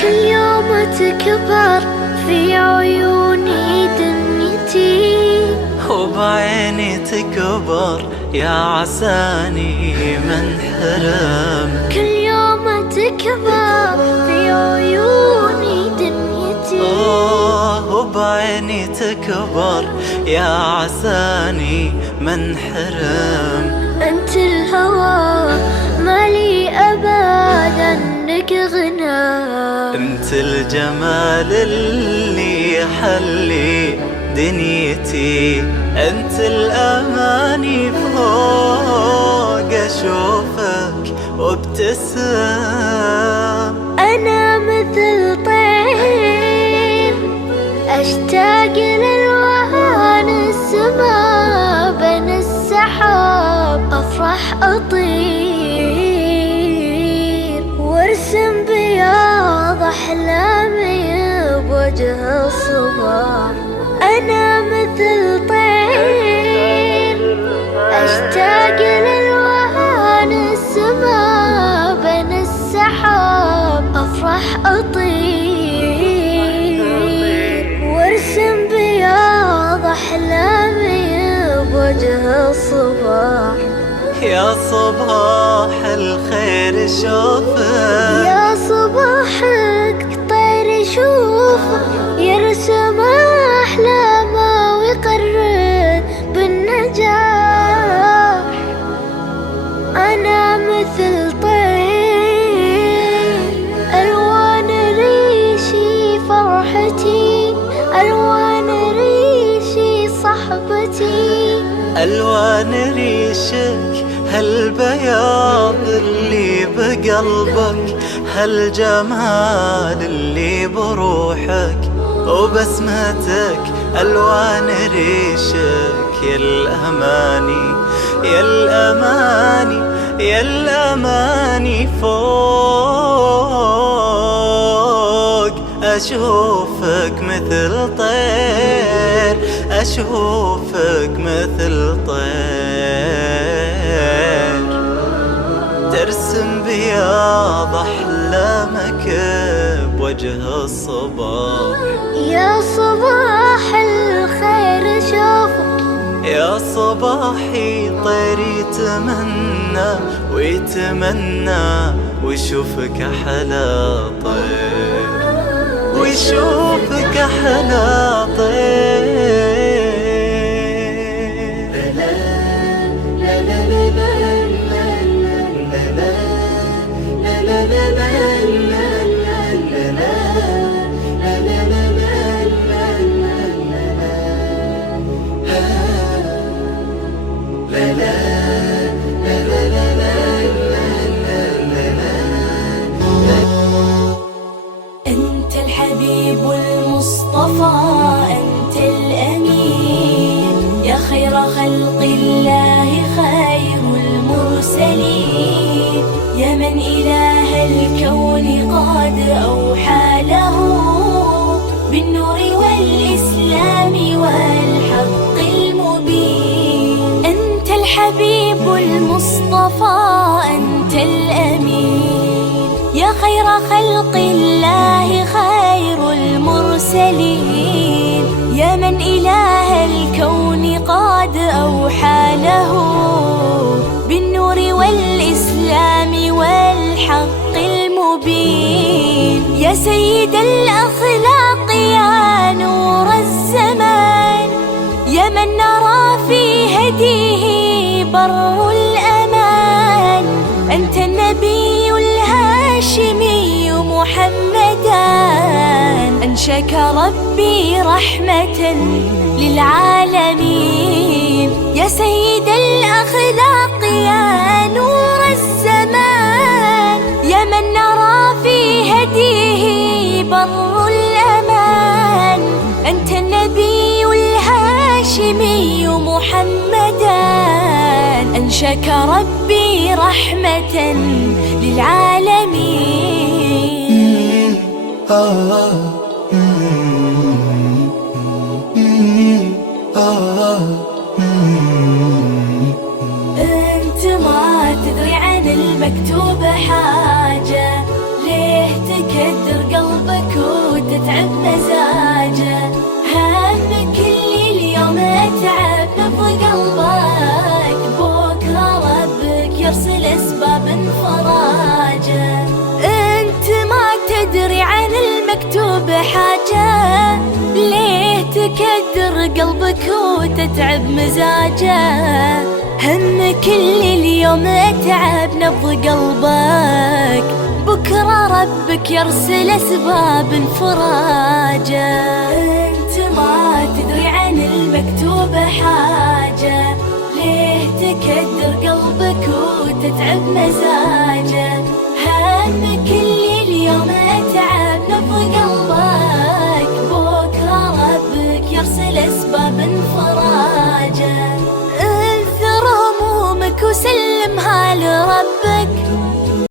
كل يوم تكبر في عيوني دنيتي، وبعيني تكبر يا عساني منحرم. كل يوم تكبر في عيوني دنيتي، وبعيني تكبر يا عساني منحرم. أنت الهوى مالي أبدا لك غنى، انت الجمال اللي يحلي دنيتي، انت الاماني فوق اشوفك وابتسم. أنا مثل طير أشتاق للوهان السما، بين السحاب أفرح أطير، وارسم بياض أحلامي بوجه الصباح. أنا مثل طير أشتاق للوهان السما، بين السحاب أفرح أطير، وارسم بياض أحلامي بوجه الصباح. يا صباح الخير شوفك، يا صباحك طير يشوفه، يرسم أحلامه ويقرر بالنجاح. أنا مثل طير ألوان ريشي فرحتي، ألوان ريشي صحبتي. ألوان ريشك هالبياض اللي بقلبك، هالجمال اللي بروحك وبسمتك. ألوان ريشك يا الأماني، يا الأماني، يا الأماني فوق أشوفك مثل طير، أشوفك مثل طير، ترسم بياض أحلامك بوجه الصباح. يا صباح الخير شوفك، يا صباحي طير يتمنى ويتمنى، ويشوفك أحلى طير، ويشوفك أحلى طير. أنت الحبيب المصطفى، أنت الأمين، يا خير خلق الله، خير المرسلين، يا من إله الكون قد أوحى له بالنور والإسلام والحق المبين. أنت الحبيب المصطفى، أنت الأمين، يا خير خلق الله، خير المرسلين، يا من إله الكون قد أوحى له بالنور والإسلام والحق المبين. يا سيد الأخلاق، يا نور الزمان، يا من نرى في هديه بر الأمان. أنت النبي الهاشمي محمدا، أنشاك ربي رحمة للعالمين. يا سيد الأخلاق، يا نور الزمان، يا من نرى في هديه بر الأمان. أنت النبي الهاشمي محمدا، أنشاك ربي رحمة للعالمين. أنت ما تدري عن المكتوب حاجة، ليه تكدر قلبك وتتعب مزاجه؟ هم كل اليوم اتعب نبض قلبك، بكرة ربك يرسل اسباب فراجه. انت ما تدري عن المكتوب حاجة، ليه تكدر قلبك وتتعب مزاجه؟ هم كل اليوم اتعب نبض قلبك، بكرة ربك يرسل اسباب فراجه. انت ما تدري عن المكتوب حاجة، ليه تكدر قلبك وتتعب مزاجه؟ هم كل اليوم اتعب نبض قلبك، بكرة ربك يرسل اسباب فراجه. انثر همومك وسلمها له